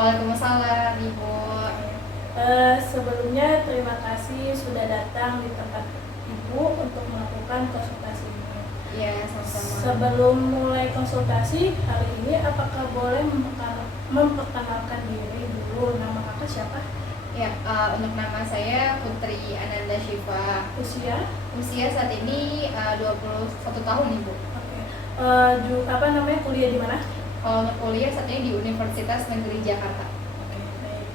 Waalaikumsalam Ibu. Sebelumnya terima kasih sudah datang di tempat Ibu untuk melakukan konsultasi ini. Iya, sama-sama. Sebelum mulai konsultasi hari ini, apakah boleh memperkenalkan diri dulu? Nama kakak siapa? Ya, untuk nama saya Putri Ananda Syifa. Usia? Usia saat ini 21 tahun Ibu. Oke. Kuliah di mana? Kalau untuk kuliah saat ini di Universitas Negeri Jakarta. Oke, baik.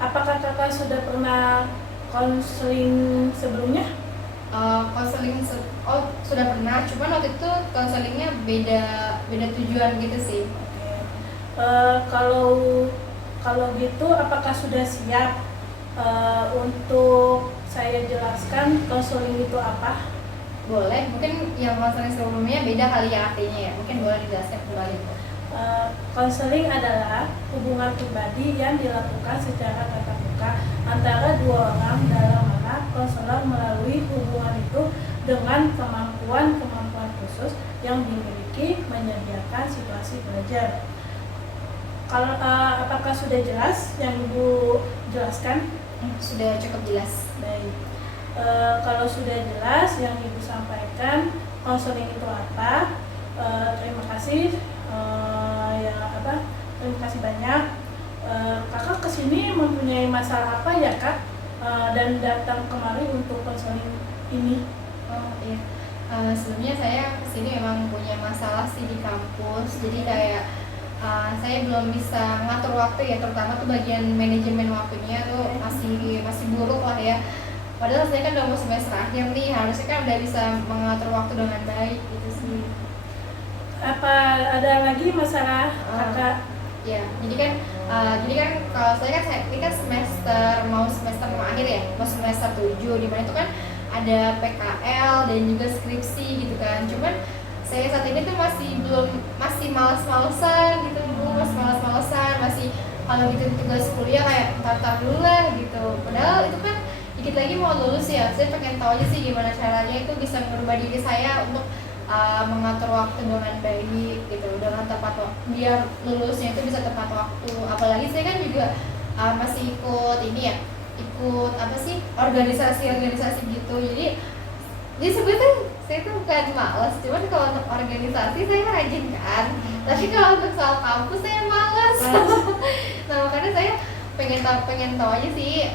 Apakah kakak sudah pernah konseling sebelumnya? Konseling sudah pernah, cuman waktu itu konselingnya beda tujuan gitu sih. Oke. Kalau gitu apakah sudah siap untuk saya jelaskan konseling itu apa? Boleh, mungkin yang konseling sebelumnya beda kali ya artinya ya, mungkin boleh dijelaskan kembali. Konseling adalah hubungan pribadi yang dilakukan secara tatap muka antara dua orang, dalam mana konselor melalui hubungan itu dengan kemampuan khusus yang dimiliki menyediakan situasi belajar. Apakah sudah jelas yang Ibu jelaskan? Sudah cukup jelas. Baik. Kalau sudah jelas yang Ibu sampaikan konseling itu apa, terima kasih. Terima kasih banyak. Kakak kesini mempunyai masalah apa ya Kak? Dan datang kemari untuk konseling ini? Oh iya. Sebelumnya saya kesini memang punya masalah sih di kampus. Jadi kayak saya belum bisa ngatur waktu ya, terutama tuh bagian manajemen waktunya tuh masih buruk lah ya. Padahal saya kan udah mau semester akhir nih, harusnya kan udah bisa mengatur waktu dengan baik gitu sih. Apa ada lagi masalah kakak? Ya, jadi kan kalau saya ini kan mau semester akhir ya, mau semester 7, di mana itu kan ada PKL dan juga skripsi gitu kan. Cuman saya saat ini tuh masih malas-malesan gitu Bu, masih kalau bikin tugas kuliah kayak entar dulu lah gitu. Padahal itu kan dikit lagi mau lulus ya. Saya pengen tahu aja sih gimana caranya itu bisa merubah diri saya untuk mengatur waktu dengan baik gitu, dengan tepat waktu, biar lulusnya itu bisa tepat waktu. Apalagi saya kan juga masih ikut organisasi gitu. Jadi sebetulnya saya tuh bukan malas, cuman kalau untuk organisasi saya rajin kan, tapi kalau untuk soal kampus saya malas. Nah makanya saya pengen tahu aja sih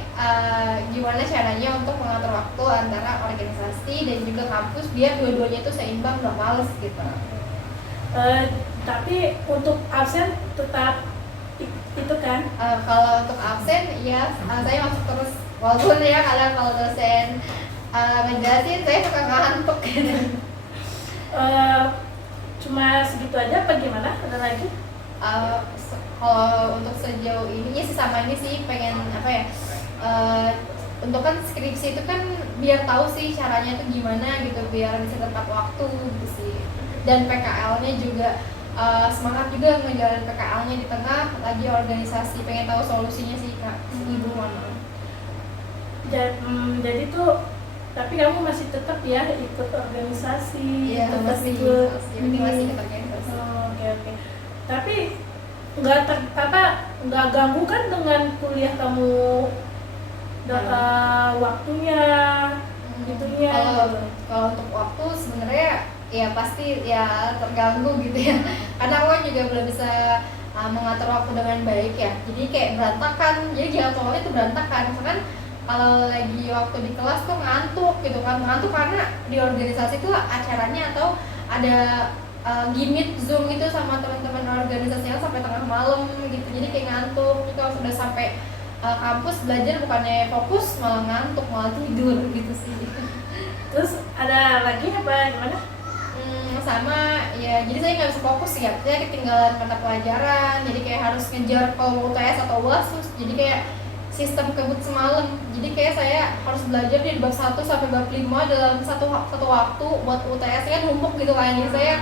gimana caranya untuk mengatur waktu antara organisasi dan juga kampus biar dua-duanya itu seimbang, nggak males gitu. Tapi untuk absen tetap itu kan? Kalau untuk absen ya saya masuk terus, walaupun ya kadang kalau dosen ngejelasin saya suka ngantuk gitu. Cuma segitu aja apa gimana? Ada lagi? Kalau untuk sejauh ini ya sama ini sih, pengen untuk kan skripsi itu kan biar tahu sih caranya tuh gimana gitu, biar bisa tepat waktu gitu sih. Dan PKL-nya juga semangat juga ngejalanin PKL-nya di tengah lagi organisasi, pengen tahu solusinya sih Kak. Ibu mana? Jadi tuh tapi kamu masih tetap ya ikut organisasi? Iya, tetap masih ikut masih ikut organisasi. Oke. Tapi nggak ganggu kan dengan kuliah kamu, waktunya gitunya? Kalau untuk waktu sebenarnya ya pasti ya terganggu gitu ya, karena aku juga belum bisa mengatur waktu dengan baik ya, jadi kayak berantakan, jadi jadwalnya tuh berantakan. Misalkan kalau lagi waktu di kelas tuh ngantuk gitu kan, karena di organisasi tuh acaranya atau ada gimit Zoom itu sama teman-teman organisasinya sampai tengah malam gitu, jadi kayak ngantuk. Jadi kalau sudah sampai kampus belajar bukannya fokus malah ngantuk, malah tidur gitu sih. Terus ada lagi apa gimana? Sama ya, jadi saya nggak bisa fokus ya, saya ketinggalan mata pelajaran, jadi kayak harus ngejar kalau UTS atau UAS, jadi kayak sistem kebut semalam. Jadi kayak saya harus belajar dari bab 1 sampai bab 5 dalam satu waktu buat UTS kan numpuk gitu kan. Jadi saya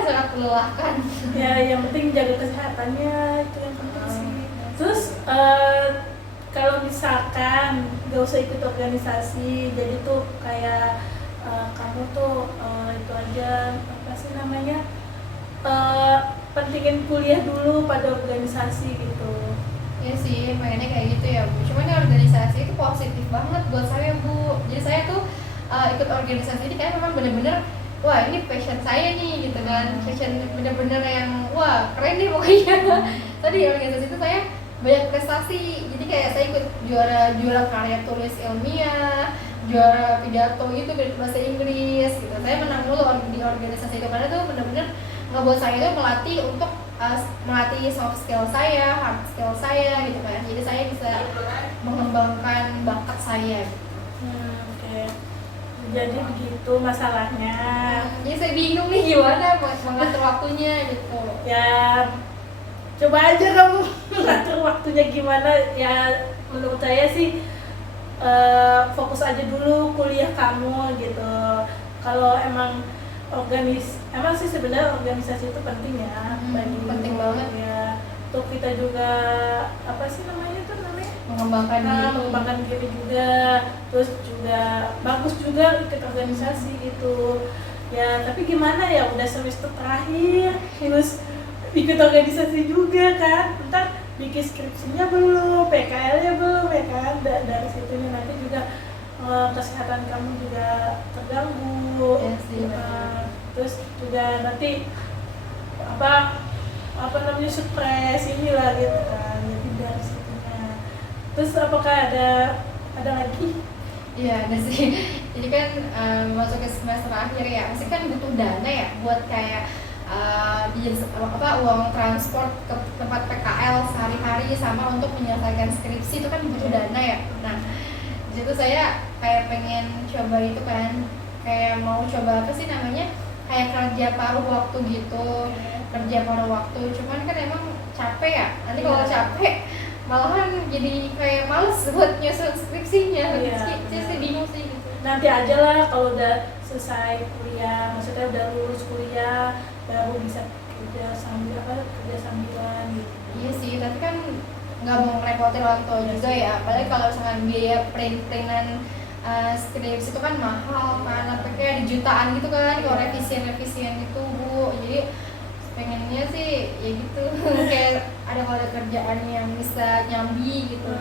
sangat melelahkan. Ya yang penting jaga kesehatannya, itu yang penting sih. Terus kalau misalkan gak usah ikut organisasi, jadi tuh kayak kamu tuh itu aja apa sih namanya, pentingin kuliah dulu pada organisasi gitu. Ya sih, pengennya kayak gitu ya Bu. Cuman ya organisasi itu positif banget buat saya Bu. Jadi saya tuh ikut organisasi ini kayak memang bener-bener wah ini passion saya nih gitu kan. Passion bener-bener yang wah keren nih pokoknya. Tadi di organisasi itu saya banyak prestasi. Jadi kayak saya ikut juara karya tulis ilmiah, juara pidato gitu bahasa Inggris gitu. Saya menang mulu di organisasi itu karena tuh bener-bener ngebuat saya itu melatih soft skill saya, hard skill saya gitu kan. Jadi saya bisa mengembangkan bakat saya. Oke. Jadi begitu masalahnya. Jadi saya bingung nih gimana mengatur waktunya gitu. Ya coba aja kamu ngatur waktunya gimana. Ya menurut saya sih fokus aja dulu kuliah kamu gitu. Kalau emang emang sih sebenarnya organisasi itu penting ya, penting banget ya. Untuk kita juga apa sih namanya mengembangkan diri juga, terus juga bagus juga ikut organisasi gitu. Ya tapi gimana ya udah semester terakhir terus ikut organisasi juga kan, ntar bikin skripsinya belum, PKL-nya belum ya kan, dari situnya nanti juga kesehatan kamu juga terganggu. Ya sih, terus juga nanti apa namanya stres inilah gitu kan, jadi dari situnya. Terus apakah ada lagi? Iya ada sih. Jadi kan masuk ke semester akhir ya, pasti kan butuh dana ya buat kayak uang transport ke tempat PKL sehari-hari sama untuk menyelesaikan skripsi itu kan butuh dana ya. Nah di situ saya kayak pengen coba itu kan, kayak mau coba apa sih namanya, kayak kerja paruh waktu gitu, kerja paruh waktu. Cuman kan emang capek ya, nanti kalau capek malahan jadi kayak males buat nyusun skripsinya. Jadi bingung sih gitu. Nanti aja lah kalau udah selesai kuliah, maksudnya udah lulus kuliah baru bisa kerja sambilan gitu. Iya sih, tapi kan nggak mau ngerepotin orang tua juga ya, apalagi kalau misalkan biaya printan skripsi itu kan mahal kan, sampai kayak di jutaan gitu kan kalau revisian gitu Bu. Jadi pengennya sih ya gitu kayak ada kerjaan yang bisa nyambi gitu.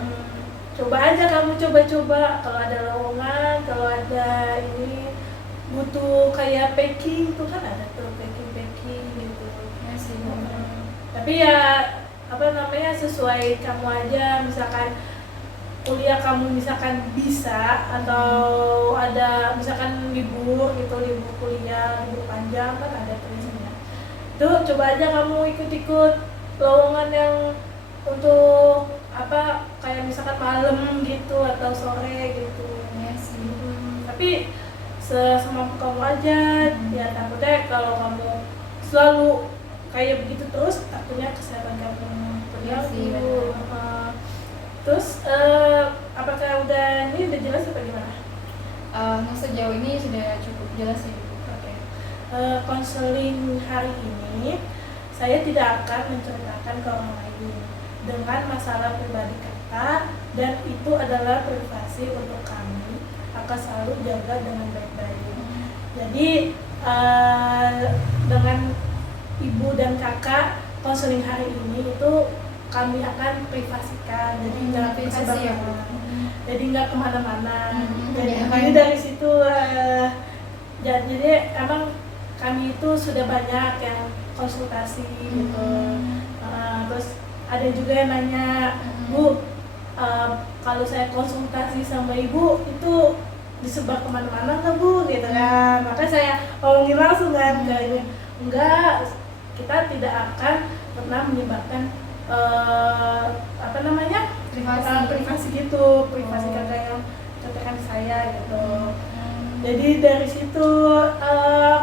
Coba aja kamu coba kalau ada lowongan, kalau ada ini butuh kayak packing tuh kan ada tuh packing gitu. Ya sih. Tapi ya sesuai kamu aja, misalkan kuliah kamu misalkan bisa atau ada misalkan libur kuliah, libur panjang kan ada tulisannya. Tuh coba aja kamu ikut lowongan yang untuk kayak misalkan malam gitu atau sore gitu. Ya sih. Tapi semampu kamu aja. Ya takutnya kalau kamu selalu kayak begitu terus, takutnya kesehatan kamu terganggu. Terus apakah udah jelas apa gimana? Sejauh ini sudah cukup jelas sih. Oke. Konseling hari ini saya tidak akan menceritakan ke orang lain dengan masalah pribadi kita, dan itu adalah privasi untuk kami, akan selalu jaga dengan baik-baik. Jadi dengan ibu dan kakak konseling hari ini itu kami akan privasikan, jadi nggak privasi ya, jadi nggak kemana-mana. Jadi dari situ jadi emang kami itu sudah banyak yang konsultasi gitu. Terus ada juga yang nanya, Bu, kalau saya konsultasi sama ibu itu disebar kemana-mana nggak Bu gitu kan. Makanya saya ngomongin langsung kan, enggak, kita tidak akan pernah menyebarkan privasi gitu, privasi kakak yang katakan saya gitu. Jadi dari situ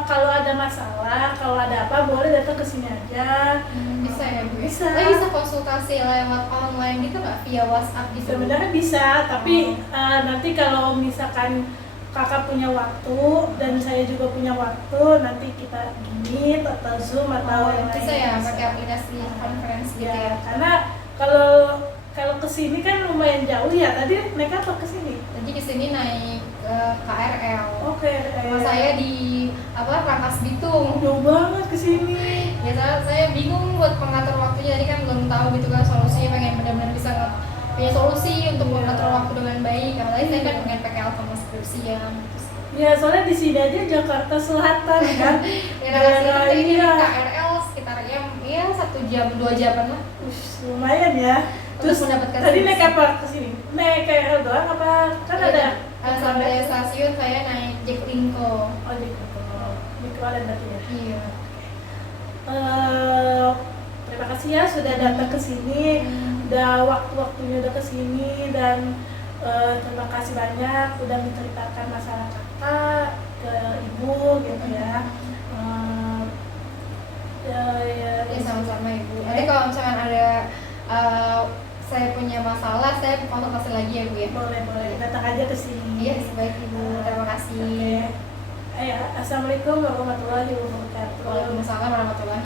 kalau ada masalah, kalau ada apa boleh datang ke sini aja. Bisa ya Bu? Bisa. Bisa konsultasi lewat online gitu nggak, via WhatsApp gitu? Sebenarnya bisa, tapi nanti kalau misalkan kakak punya waktu dan saya juga punya waktu, nanti kita Meet atau Zoom atau yang bisa lain. ya pakai aplikasi conference gitu ya? Karena kalau kesini kan lumayan jauh ya. Tadi naik apa kesini? Tadi kesini naik KRL. Oke. Saya di Rangkas Bitung. Jauh banget kesini. biasa saya bingung buat mengatur waktunya, jadi kan belum tahu gitu kan solusinya, pengen benar-benar bisa punya solusi untuk mengatur waktu dengan baik. Apalagi saya kan dengan PKL sama skripsi ya. Ya soalnya di sini aja Jakarta Selatan kan. Daerah ini Iya. KRL sekitarnya ya 1 jam 2 jaman lah. Lumayan ya. Terus Untuk mendapatkan tadi skripsi. naik apa ke sini? Naik KRL doang apa? Kan ada. Sampai stasiun saya naik Jaklingko. Oh di Kuala berarti ya. Iya. Terima kasih ya sudah datang ke sini. Udah waktu-waktunya udah ke sini dan terima kasih banyak udah menceritakan masalah kakak ke ibu gitu ya. Ya sama-sama Ibu. Nanti kalau misalkan ada saya punya masalah, saya konsultasi lagi ya Bu ya. Boleh datang aja ke sini. Iya, baik Ibu. Terima kasih. Assalamualaikum warahmatullahi wabarakatuh. Waalaikumsalam warahmatullahi